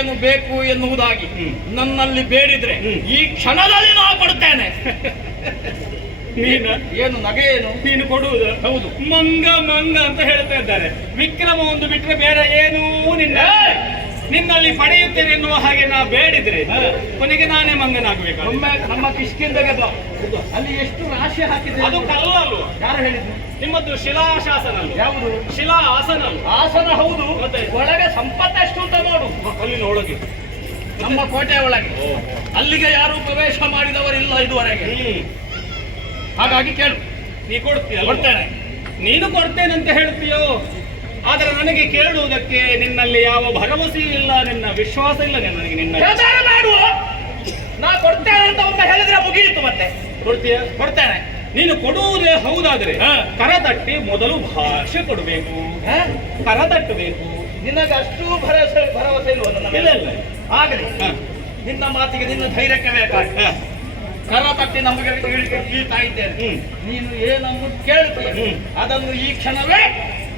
ನಿನಗೇನು ಬೇಕು ಎನ್ನುವುದಾಗಿ ನನ್ನಲ್ಲಿ ಬೇಡಿದ್ರೆ ಈ ಕ್ಷಣದಲ್ಲಿ ನಾನು ಕೊಡುತ್ತೇನೆ. ನೀನು? ಏನು ನಗೆ ಏನು? ನೀನು ಕೊಡುವುದು? ಹೌದು. ಮಂಗ ಮಂಗ ಅಂತ ಹೇಳ್ತಾ ಇದ್ದಾರೆ. ವಿಕ್ರಮ ಒಂದು ಬಿಟ್ರೆ ಬೇರೆ ಏನೂ! ನಿನ್ನಲ್ಲಿ ಪಡೆಯುತ್ತೇನೆ ಎನ್ನುವ ಹಾಗೆ ನಾ ಬೇಡಿದ್ರೆ. ಕೊನೆಗೆ ನಾನೇ ಮಂಗನಾಗಬೇಕು ನಮ್ಮ ಕಿಷ್ಕಿಂದಗೆ ಬಾ ಅಲ್ಲಿ ಎಷ್ಟು ರಾಶಿ ಹಾಕಿದೆ ಅದು ಕಲ್ಲ ಅಲ್ವಾ? ಯಾರು ಹೇಳಿದ್ರು ನಿಮ್ಮದು ಶಿಲಾಶಾಸನ ಯಾವುದು? ಶಿಲಾ ಆಸನ ಆಸನ ಹೌದು. ಮತ್ತೆ? ಒಳಗೆ ಸಂಪತ್ತೆಷ್ಟು ಅಂತ ನೋಡು. ಕಲ್ಲಿನ ಒಳಗೆ ನಮ್ಮ ಕೋಟೆಯ ಒಳಗೆ. ಅಲ್ಲಿಗೆ ಯಾರು ಪ್ರವೇಶ ಮಾಡಿದವರಿಲ್ಲ ಇದುವರೆಗೆ. ಹಾಗಾಗಿ ಕೇಳು. ನೀ ಕೊಡ್ತೀಯ ಕೊಡ್ತೇನೆ. ನೀನು ಕೊಡ್ತೇನೆ ಅಂತ ಹೇಳ್ತೀಯೋ ಆದರೆ ನನಗೆ ಕೇಳುವುದಕ್ಕೆ ನಿನ್ನಲ್ಲಿ ಯಾವ ಭರವಸೆ ಇಲ್ಲ ನಿನ್ನ ವಿಶ್ವಾಸ ಇಲ್ಲ ನನಗೆ ನಿನ್ನ ಮಾಡು. ನಾ ಕೊಡ್ತೇನೆ ಅಂತ ಒಮ್ಮೆ ಹೇಳಿದ್ರೆ ಮುಗಿಯಿತು ಮತ್ತೆ. ಕೊಡ್ತೀಯ? ಕೊಡ್ತೇನೆ. ನೀನು ಕೊಡುವುದೇ ಹೌದಾದ್ರೆ. ಕರತಟ್ಟಿ ಮೊದಲು ಭಾಷೆ ಕೊಡಬೇಕು? ಕರತಟ್ಟಬೇಕು. ನಿನಗೆ ಅಷ್ಟು ಭರವಸೆ ಭರವಸೆ ಇಲ್ವ ಇಲ್ಲ ಇಲ್ಲ ಆಗಲಿ. ನಿನ್ನ ಮಾತಿಗೆ ನಿನ್ನ ಧೈರ್ಯಕ್ಕೆ ಬೇಕಾಗಿ. ಕರ ತಟ್ಟಿ ನಮಗೆ ಇಳ್ತಾ ಇದ್ದೇನೆ. ನೀನು ಏನನ್ನು ಕೇಳ್ತೀಯ. ಅದನ್ನು ಈ ಕ್ಷಣವೇ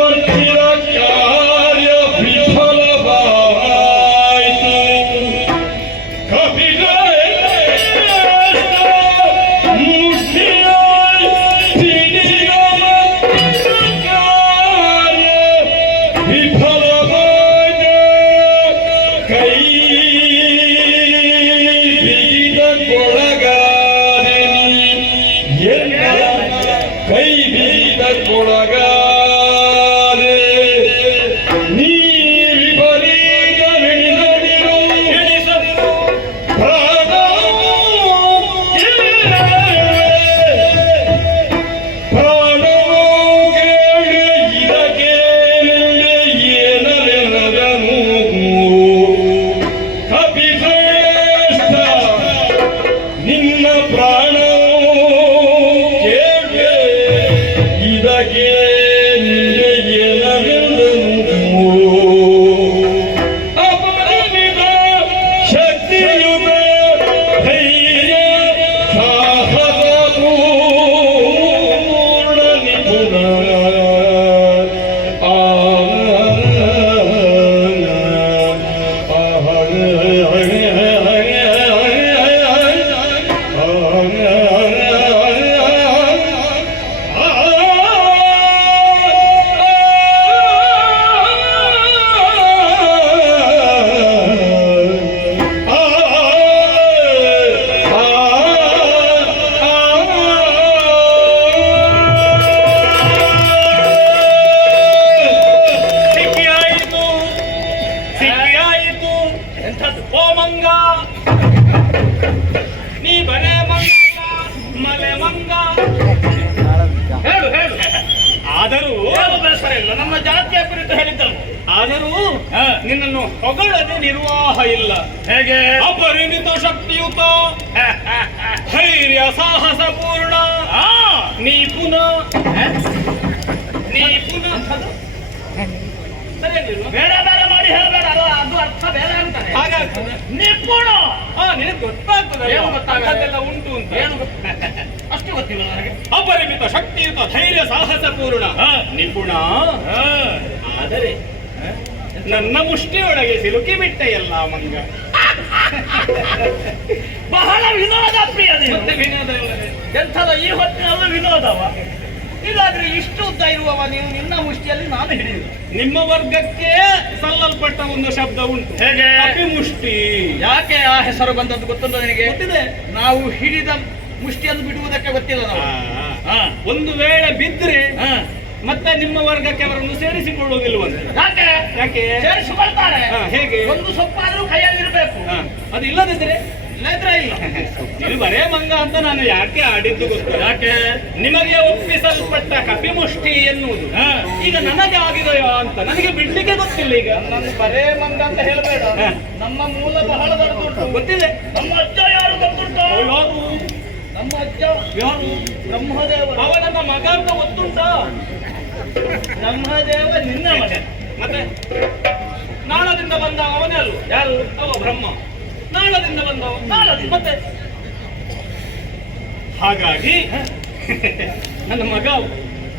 ವೀರಮರ್ತಿರ ನಿನ್ನ ಸಿಕ್ಕಿಯಾಯಿತು. ಎಂಥದ್ದು ಓ ಮಂಗ ನೀ ಬರೇ ಮಂಗ ಮಲೆ ಮಂಗ. ಹೇಳು ಹೇಳು. ಆದರೂ ಇಲ್ಲ ನಮ್ಮ ಜಾತಿಯ ಕುರಿತು ಹೇಳಿದ್ದವು ಆದರೂ. ನಿನ್ನನ್ನು ಹೊಗಳದೆ ನಿರ್ವಾಹ ಇಲ್ಲ. ಹೇಗೆ? ಅಪರಿಮಿತ ಶಕ್ತಿಯುತ. ಧೈರ್ಯ ಸಾಹಸ ಪೂರ್ಣ. ನೀ ಪುನಃ? ನೀ ಪುನಃ. ಸರಿ ಬೇರೆ ಬೇರೆ ಮಾಡಿ ಹೇಳಬೇಡ ಅದು ಅದು ಅರ್ಥ ಬೇರೆ ಅಂತಾನೆ ಹಾಗಾಗ್ತದೆ ನಿಪುಣ ಹಾ ನಿನಗೆ ಗೊತ್ತಾಗ್ತದೆ ಏನು? ಅಂಥದ್ದೆಲ್ಲ ಉಂಟು ಅಂತ. ಏನು ಅಷ್ಟು ಗೊತ್ತಿಲ್ಲ ನನಗೆ. ಅಪರಿಮಿತ ಶಕ್ತಿಯುತ ಧೈರ್ಯ ಸಾಹಸ ಪೂರ್ಣ. ಹಾ. ನಿಪುಣ. ಆದರೆ ನನ್ನ ಮುಷ್ಟಿಯೊಳಗೆ ಸಿಲುಕಿ ಬಿಟ್ಟೆ ಎಲ್ಲ ಮಂಗ. ಬಹಳ ವಿನೋದ ಪ್ರಿಯ ನೀನು ಮತ್ತೆ ವಿನೋದ. ಎಂಥದ ಈ ಹೊತ್ತಿನಲ್ಲೂ ವಿನೋದವ. ಇಲ್ಲಾದ್ರೆ ಇಷ್ಟು ಉದ್ದ ಇರುವವ ನೀವು ನಿನ್ನ ಮುಷ್ಟಿಯಲ್ಲಿ ನಾನು ಹಿಡಿಯುವುದು ನಿಮ್ಮ ವರ್ಗಕ್ಕೆ ಸಲ್ಲಲ್ಪಟ್ಟ ಒಂದು ಶಬ್ದ ಉಂಟು. ಹೇಗೆ? ಅಪಿಮುಷ್ಟಿ ಯಾಕೆ ಆ ಹೆಸರು ಬಂದದ್ದು ಗೊತ್ತಿಲ್ಲ ನಿನಗೆ? ಗೊತ್ತಿದೆ. ನಾವು ಹಿಡಿದ ಮುಷ್ಟಿಯನ್ನು ಬಿಡುವುದಕ್ಕೆ ಗೊತ್ತಿಲ್ಲ ನಾವು. ಹಾ. ಒಂದು ವೇಳೆ ಬಿದ್ದರೆ ಹಾ. ಮತ್ತೆ ನಿಮ್ಮ ವರ್ಗಕ್ಕೆ ಅವರನ್ನು ಸೇರಿಸಿಕೊಳ್ಳುವುದಿಲ್ಲ ಯಾಕೆ? ಯಾಕೆ? ಸೇರಿಸಿಕೊಳ್ತಾರೆ. ಹಾ, ಹೇಗೆ? ಒಂದು ಸೊಪ್ಪಾದ್ರೂ ಕೈಯಲ್ಲಿರಬೇಕು. ಹಾ, ಅದು ಇಲ್ಲದಿದ್ರೆ ಇಲ್ಲದ್ರೆ ಇಲ್ಲ ಬರೇ ಮಂಗ ಅಂತ ನಾನು ಯಾಕೆ ಆಡಿದ್ದು ಗೊತ್ತು? ಯಾಕೆ? ನಿಮಗೆ ಒಪ್ಪಿಸಲ್ಪಟ್ಟ ಕಪಿಮುಷ್ಟಿ ಎನ್ನುವುದು. ಈಗ ನನಗೆ ಆಗಿದೆಯೋ ಅಂತ? ನನಗೆ ಬಿಡ್ಲಿಕ್ಕೆ ಗೊತ್ತಿಲ್ಲ ಈಗ. ನಾನು ಬರೇ ಮಂಗ ಅಂತ ಹೇಳಬೇಡ. ನಮ್ಮ ಮೂಲ ಬಹಳ ದೊಡ್ಡ ಗೊತ್ತಿದೆ. ನಮ್ಮ ಅಜ್ಜ ಯಾರು ಗೊತ್ತುಂಟು? ಯಾರು? ನಮ್ಮ ಅಜ್ಜ. ಯಾರು? ಬ್ರಹ್ಮದೇವ ಅವ ನನ್ನ ಮಗ ಅಂತ ಗೊತ್ತುಂಟ? ಬ್ರಹ್ಮದೇವ ನಿನ್ನ ಮಗ. ಮತ್ತೆ ನಾಳದಿಂದ ಬಂದ ಅವನೇ ಅಲ್ಲ ಯಾರು? ಅವ ಬ್ರಹ್ಮ. ನಾಳದಿಂದ ಬಂದವ ಮತ್ತೆ. ಹಾಗಾಗಿ ನನ್ನ ಮಗ.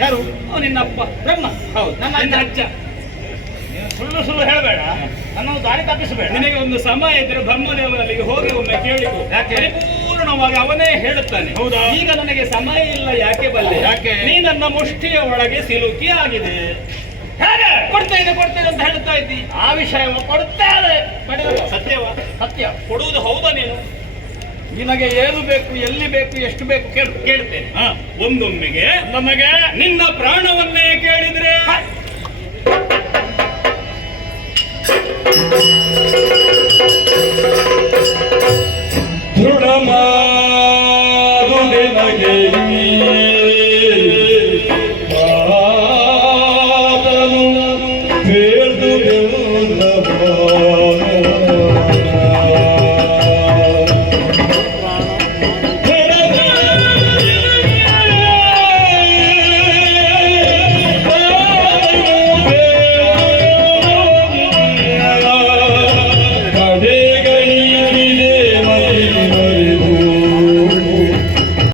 ಯಾರು? ನಿನ್ನ ಅಪ್ಪ. ಬ್ರಹ್ಮ. ಹೌದು. ನನ್ನ ಅಜ್ಜ. ಸುಳ್ಳು ಸುಳ್ಳು ಹೇಳಬೇಡ. ನನ್ನನ್ನು ದಾರಿ ತಪ್ಪಿಸಬೇಡ. ನಿನಗೆ ಒಂದು ಸಮಯ ಇದ್ರೆ ಬ್ರಹ್ಮದೇವರಲ್ಲಿಗೆ ಹೋಗಿ ಒಮ್ಮೆ ಕೇಳಿದ್ದು ಯಾಕೆ? ಪರಿಪೂರ್ಣವಾಗಿ ಅವನೇ ಹೇಳುತ್ತಾನೆ. ಹೌದಾ? ಈಗ ನನಗೆ ಸಮಯ ಇಲ್ಲ ಯಾಕೆ ಬಲ್ಲೆ ಯಾಕೆ? ನೀ ನನ್ನ ಮುಷ್ಟಿಯ ಒಳಗೆ ಸಿಲುಕಿ ಆಗಿದೆ. ಹೇಗೆ? ಕೊಡ್ತೇನೆ ಹೇಳ್ತಾ ಇದ್ದಿ ಆ ವಿಷಯ ಕೊಡುತ್ತಾರೆ ಸತ್ಯವ ಸತ್ಯ ಕೊಡುವುದು ಹೌದಾ ನೀನು ನಿನಗೆ ಏನು ಬೇಕು ಎಲ್ಲಿ ಬೇಕು ಎಷ್ಟು ಬೇಕು ಕೇಳು ಕೇಳ್ತೇನೆ. ಒಂದೊಮ್ಮೆಗೆ ನಮಗೆ ನಿನ್ನ ಪ್ರಾಣವನ್ನೇ ಕೇಳಿದ್ರೆ.